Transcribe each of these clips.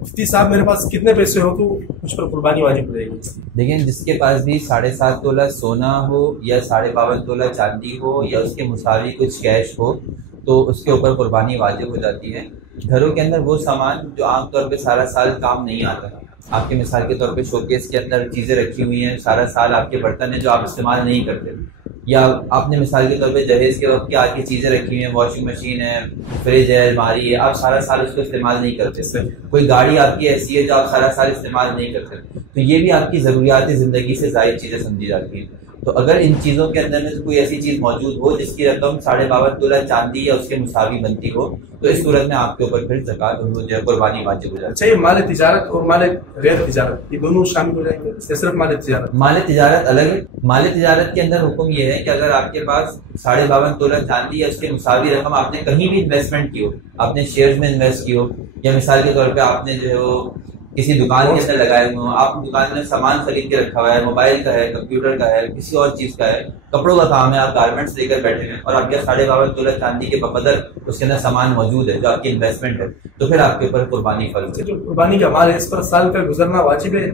مفتی صاحب میرے پاس کتنے پیسے ہو تو مجھ پر قربانی واجب رہے گی؟ دیکھیں، جس کے پاس بھی 7.5 تولہ سونا ہو یا 52.5 تولہ چاندی ہو یا اس کے مساوی کچھ کیش ہو تو اس کے اوپر قربانی واجب ہو جاتی ہے۔ گھروں کے اندر وہ سامان جو عام طور پہ سارا سال کام نہیں آتا، آپ کے مثال کے طور پہ شوکیس کے اندر چیزیں رکھی ہوئی ہیں، سارا سال آپ کے برتن ہیں جو آپ استعمال نہیں کرتے، یا آپ نے مثال کے طور پہ جہیز کے وقت کی آج کی چیزیں رکھی ہوئی ہیں، واشنگ مشین ہے، فریج ہے، الماری ہے، آپ سارا سال اس کو استعمال نہیں کرتے، کوئی گاڑی آپ کی ایسی ہے جو آپ سارا سال استعمال نہیں کرتے، تو یہ بھی آپ کی ضروریات زندگی سے زائد چیزیں سمجھی جاتی ہیں۔ تو اگر ان چیزوں کے اندر میں سے کوئی ایسی چیز موجود ہو جس کی رقم 52.5 تولہ چاندی یا اس کے مساوی بنتی ہو تو اس صورت میں آپ کے اوپر پھر زکوٰۃ جو ہے قربانی واجب ہو جاتی ہے۔ اچھا، یہ مال تجارت اور مال غیر تجارت یہ دونوں شامل ہو جائیں گے یا صرف مال تجارت؟ مال تجارت الگ ہے۔ مال تجارت کے اندر حکم یہ ہے کہ اگر آپ کے پاس 52.5 تولہ چاندی یا اس کے مساوی رقم آپ نے کہیں بھی انویسٹمنٹ کی ہو، آپ نے شیئرز میں انویسٹ کی ہو، یا مثال کے طور پہ آپ نے جو ہے وہ کسی دکان کے اندر لگائے ہوئے ہوں، آپ دکان میں سامان خرید کے رکھا ہوا ہے، موبائل کا ہے، کمپیوٹر کا ہے، کسی اور چیز کا ہے، کپڑوں کا کام ہے، آپ گارمنٹس لے کر بیٹھے ہیں اور آپ کے 52.5 تولہ چاندی کے بقدر اس کے اندر سامان موجود ہے جو آپ کی انویسٹمنٹ ہے، تو پھر آپ کے اوپر قربانی فرض ہے۔ جو قربانی کا مال ہے اس پر سال کا گزرنا واجب ہے؟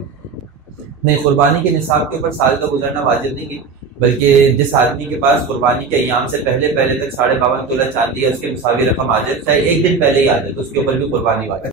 نہیں، قربانی کے نصاب کے اوپر سال کا گزرنا واجب نہیں ہے، بلکہ جس آدمی کے پاس قربانی کے ایام سے پہلے تک 52.5 تولہ چاندی یا اس کے مساوی رقم آ جائے، چاہے ایک دن پہلے ہی آ جائے، تو اس کے اوپر بھی قربانی واجب ہے۔